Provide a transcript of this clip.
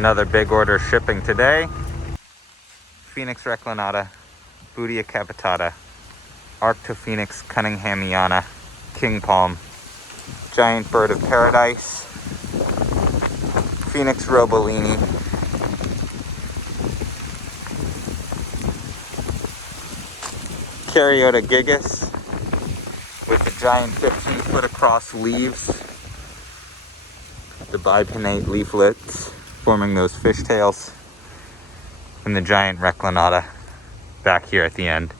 Another big order shipping today. Phoenix reclinata, Bootia capitata, Arctophoenix cunninghamiana, king palm, giant bird of paradise, Phoenix robolini, Caryota gigas with the giant 15-foot across leaves, the bipinnate leaflets forming those fishtails, and the giant reclinata back here at the end.